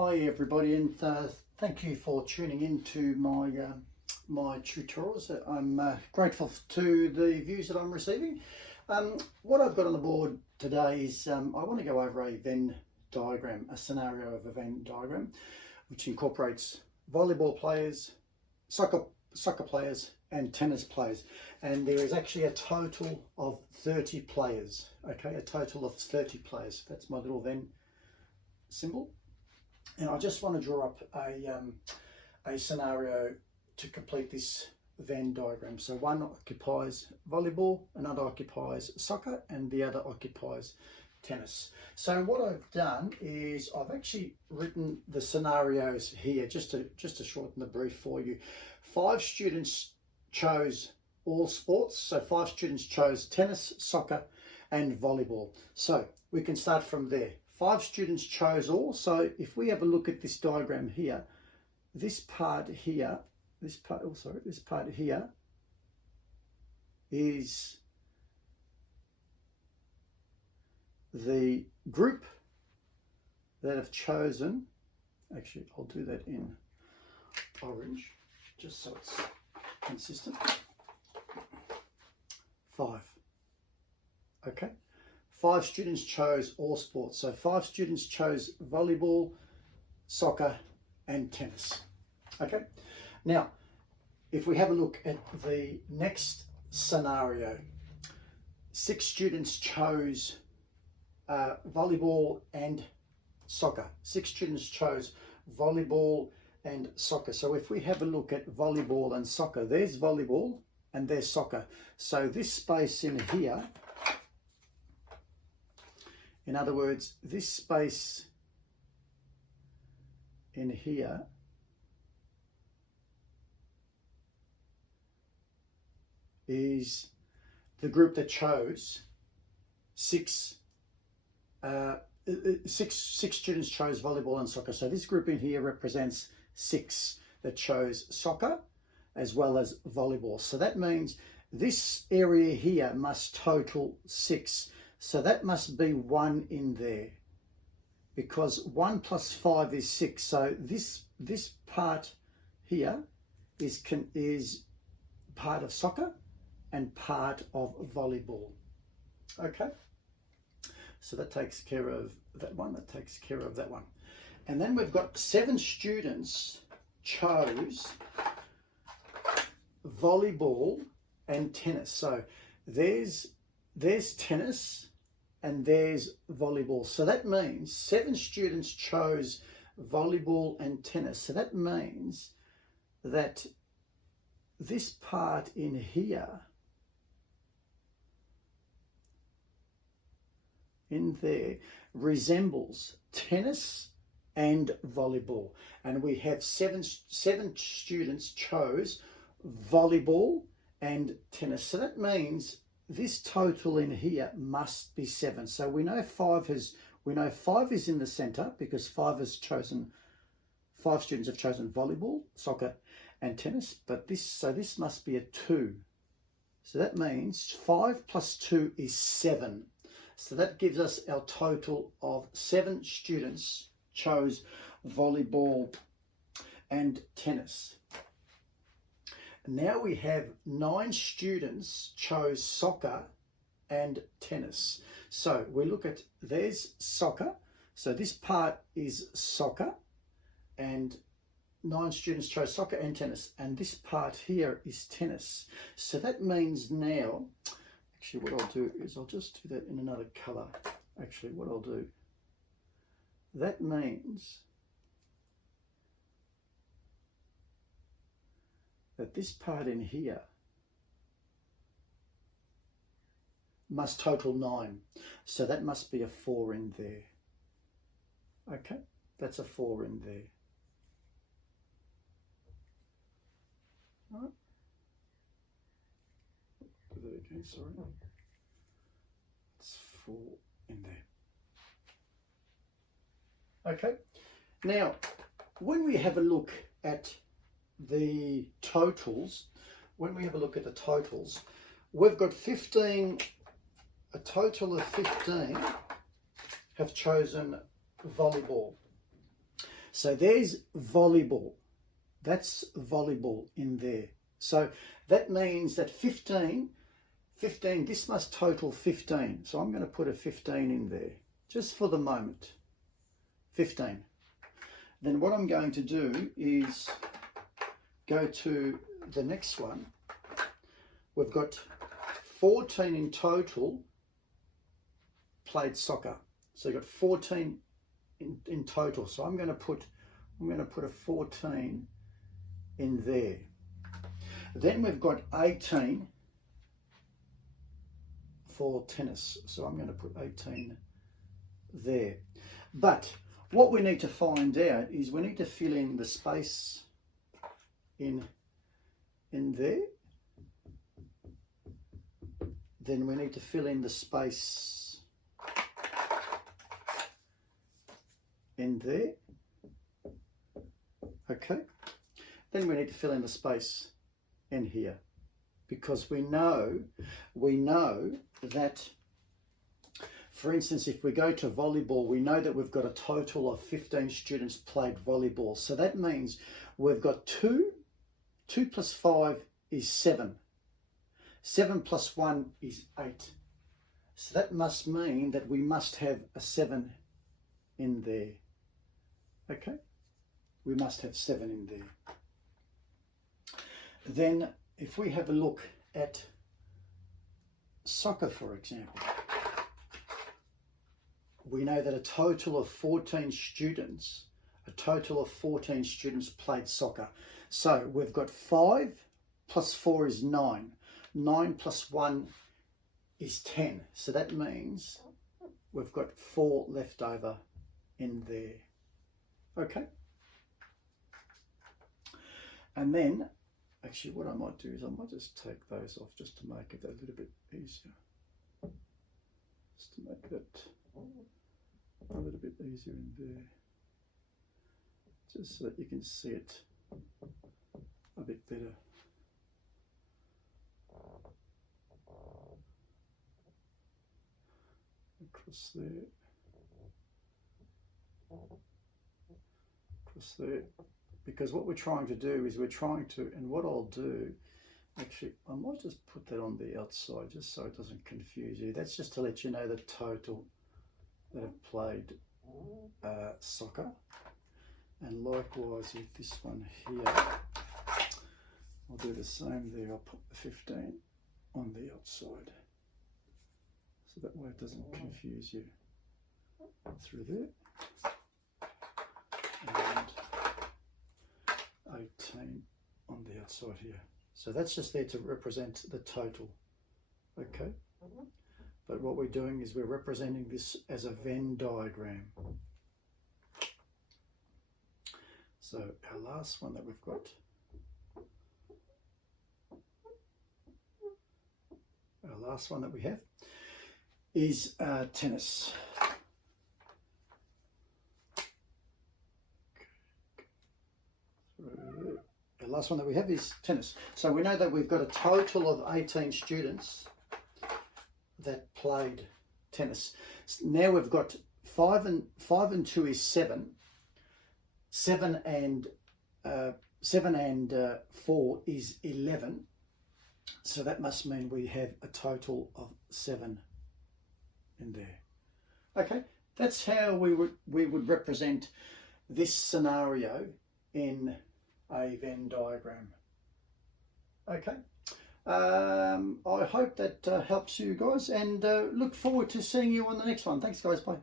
Hi everybody, and thank you for tuning in to my tutorials. I'm grateful to the views that I'm receiving. What I've got on the board today is I want to go over a Venn diagram, a scenario of a Venn diagram, which incorporates volleyball players, soccer players, and tennis players. And there is actually a total of 30 players. Okay, a total of 30 players. That's my little Venn symbol. And I just want to draw up a scenario to complete this Venn diagram. So one occupies volleyball, another occupies soccer, and the other occupies tennis. So what I've done is I've actually written the scenarios here just to shorten the brief for you. 5 students chose all sports. So 5 students chose tennis, soccer, and volleyball. So we can start from there. 5 students chose all. So if we have a look at this diagram here, this part here is the group that have chosen. Actually, I'll do that in orange just so it's consistent. 5. Okay. 5 students chose all sports. So 5 students chose volleyball, soccer, and tennis. Okay. Now, if we have a look at the next scenario, 6 students chose volleyball and soccer. 6 students chose volleyball and soccer. So if we have a look at volleyball and soccer, there's volleyball and there's soccer. So this space in here, in other words, this space in here is the group that chose 6 students chose volleyball and soccer. So this group in here represents 6 that chose soccer as well as volleyball. So that means this area here must total 6. So that must be 1 in there, because 1 plus 5 is 6. So this part here is part of soccer and part of volleyball. Okay, so that takes care of that one. That takes care of that one. And then we've got 7 students chose volleyball and tennis. So there's tennis and there's volleyball. So that means 7 students chose volleyball and tennis. So that means that this part in here, in there, resembles tennis and volleyball. And we have 7 students chose volleyball and tennis. So that means this total in here must be 7. So we know 5 is in the center because 5 students have chosen volleyball, soccer, and tennis. But this must be a 2. So that means 5 plus 2 is 7. So that gives us our total of 7 students chose volleyball and tennis. Now we have 9 students chose soccer and tennis. So we look at, there's soccer. So this part is soccer, and 9 students chose soccer and tennis. And this part here is tennis. So that means now, actually what I'll do is I'll just do that in another color. Actually, what I'll do, that means that this part in here must total 9. So that must be a 4 in there. Okay, that's a 4 in there. All right. Do that again, sorry. It's 4 in there. Okay, now when we have a look at the totals, we've got 15, a total of 15 have chosen volleyball. So there's volleyball. That's volleyball in there. So that means that 15, this must total 15. So I'm going to put a 15 in there, just for the moment. 15. Then what I'm going to do is go to the next one. We've got 14 in total played soccer. So you've got 14 in total. So I'm going to put a 14 in there. Then we've got 18 for tennis. So I'm going to put 18 there. But what we need to find out is we need to fill in the space in there. Then we need to fill in the space in there. Okay. Then we need to fill in the space in here, because we know that, for instance, if we go to volleyball, we know that we've got a total of 15 students played volleyball. So that means we've got 2 plus 5 is 7. 7 plus 1 is 8. So that must mean that we must have a 7 in there. Okay? We must have 7 in there. Then if we have a look at soccer, for example, we know that a total of 14 students played soccer. So we've got 5 plus 4 is 9. 9 plus 1 is 10. So that means we've got 4 left over in there. Okay. And then, actually what I might do is I might just take those off just to make it a little bit easier. Just to make it a little bit easier in there. Just so that you can see it a bit better. Across there. Across there. Because what we're trying to do is and what I'll do, actually, I might just put that on the outside just so it doesn't confuse you. That's just to let you know the total that have played soccer. And likewise with this one here, I'll do the same there. I'll put the 15 on the outside. So that way it doesn't confuse you through there. And 18 on the outside here. So that's just there to represent the total. Okay? But what we're doing is we're representing this as a Venn diagram. So our last one that we've got, we have is tennis. The last one that we have is tennis. So we know that we've got a total of 18 students that played tennis. Now we've got 5 and 2 is 7. 7 and 4 is 11. So that must mean we have a total of 7 in there. Okay, that's how we would represent this scenario in a Venn diagram. Okay, I hope that helps you guys, and look forward to seeing you on the next one. Thanks guys, bye.